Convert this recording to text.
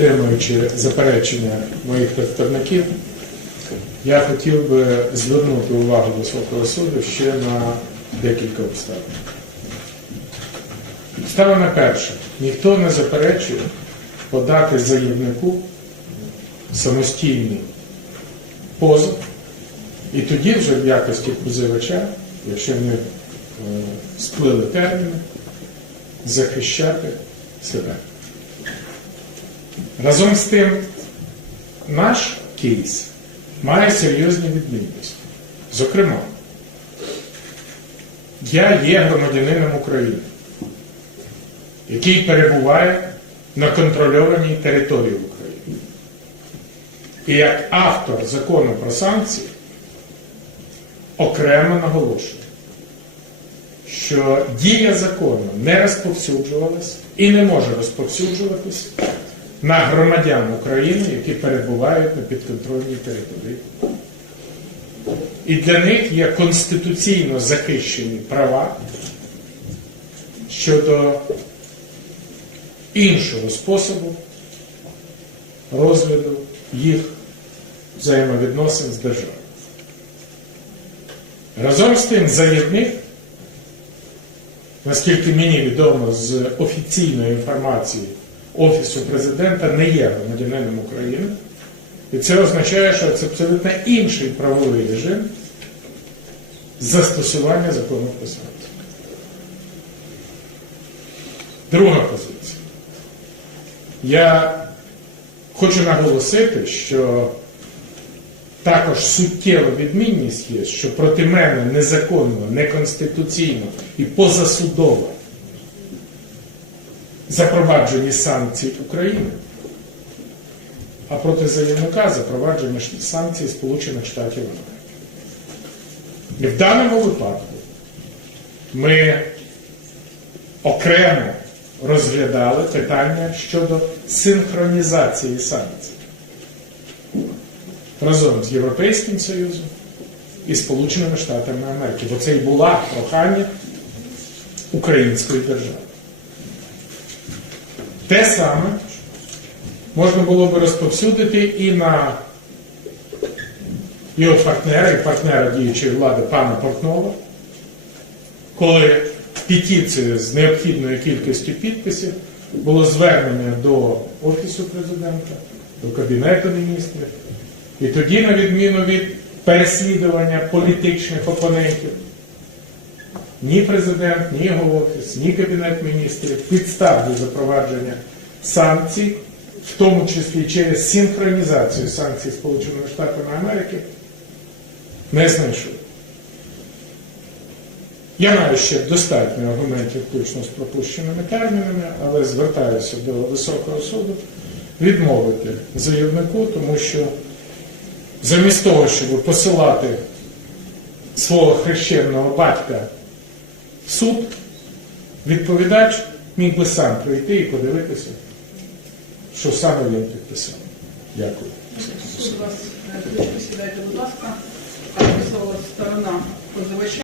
підтримуючи заперечення моїх представників, я хотів би звернути увагу Високого суду ще на декілька обставин. Обставина перша. Ніхто не заперечує подати заявнику самостійний позов, і тоді вже в якості позивача, якщо не е, сплили терміни, захищати себе. Разом з тим, наш кейс має серйозні відмінності. Зокрема, я є громадянином України, який перебуває на контрольованій території України. І як автор закону про санкції окремо наголошую, що дія закону не розповсюджувалась і не може розповсюджуватись на громадян України, які перебувають на підконтрольній території. І для них є конституційно захищені права щодо іншого способу розгляду їх взаємовідносин з державою. Разом з тим заявник, наскільки мені відомо з офіційної інформації Офісу президента, не є громадянином України. І це означає, що це абсолютно інший правовий режим застосування закону про санкції. Друга позиція. Я хочу наголосити, що також суттєва відмінність є, що проти мене незаконно, неконституційно і позасудово запроваджені санкції України, а проти заявника запроваджені санкції Сполучених Штатів Америки. В даному випадку ми окремо розглядали питання щодо синхронізації санкцій разом з Європейським Союзом і Сполученими Штатами Америки, бо це і була прохання української держави. Те саме можна було би розповсюдити і на його партнера, і партнера діючої влади пана Портнова, коли петицію з необхідною кількістю підписів було звернення до Офісу президента, до Кабінету міністрів. І тоді, на відміну від переслідування політичних опонентів, ні президент, ні його офіс, ні Кабінет міністрів підстав для запровадження санкцій, в тому числі через синхронізацію санкцій Сполученими Штатами Америки, не знайшли. Я маю ще достатньо аргументів включно з пропущеними термінами, але звертаюся до Високого суду відмовити заявнику, тому що замість того, щоб посилати свого хрещеного батька суд, відповідач міг би сам прийти і подивитися, що саме він підписав. Дякую. Суд вас е, будь ласка, сторона позивача.